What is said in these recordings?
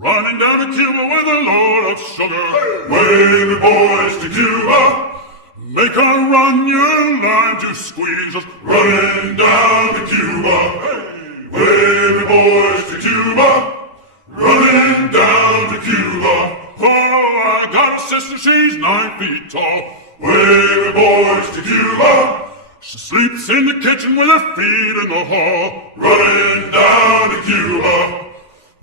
Running down to Cuba with a load of sugar. Way the boys to Cuba. Make a run, you lime to squeeze us. Running down to Cuba. Way the boys to Cuba. Running down to Cuba. Oh, I got a sister, she's 9 feet tall. Way the boys to Cuba. She sleeps in the kitchen with her feet in the hall. Running down to Cuba.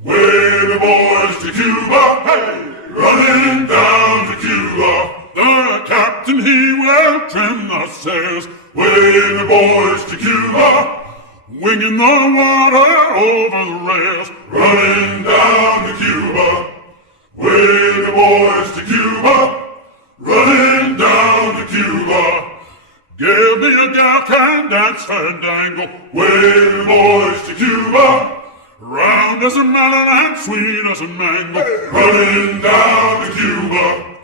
Way the boys to Cuba. Hey! Running down to Cuba. The captain, he will trim the sails. Way the boys to Cuba. Winging the water over the rails. Running down to Cuba. Way the boys to Cuba. Running down to Cuba. Give me a gal can dance fandango. Way the boys to Cuba. Round as a melon and sweet as a mango. Running down to Cuba.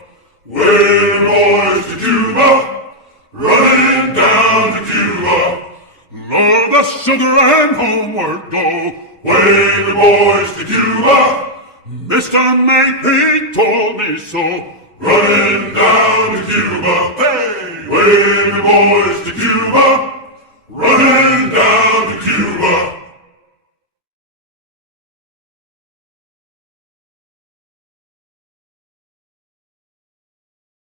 Way the boys to Cuba. Running down to Cuba. Love the sugar and homeward go. Way the boys to Cuba. Mr. Mate, he told me so. Running down to Cuba. Hey! Way the boys to Cuba. Running down